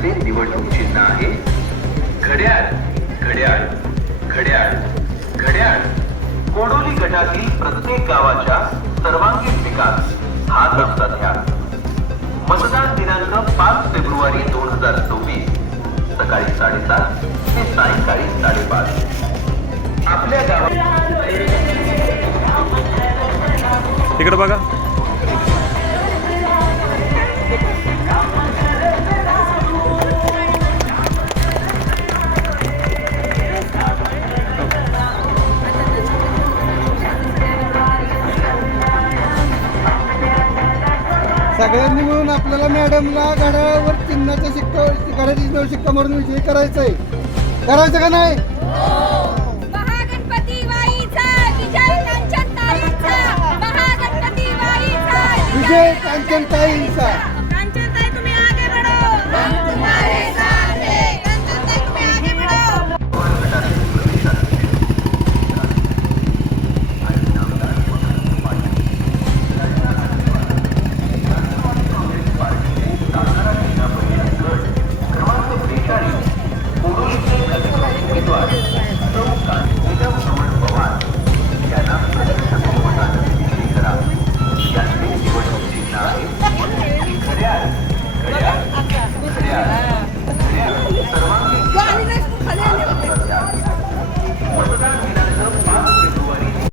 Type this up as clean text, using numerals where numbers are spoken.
पक्षाचे निवडणूक चिन्ह आहे घड्याळ घड्याळ घड्याळ घड्याळ. कोडोली गटातील प्रत्येक गावाच्या सर्वांगीण विकास हाच आमचा ध्यान. मतदान दिनांक 5 फेब्रुवारी 2024 सकाळी 7:30 ते सायंकाळी 5:30. आपल्या गावात तिकडे बघा. सगळ्यांनी मिळून आपल्याला मॅडमला घड्याळावर चिन्हाचा शिक्का घड्याळीचा शिक्का मारून विजयी करायचा आहे. करायचं का नाही? महागणपती बाईचा विजय कांचनताईंचा. महागणपती बाईचा विजय कांचनताईंचा.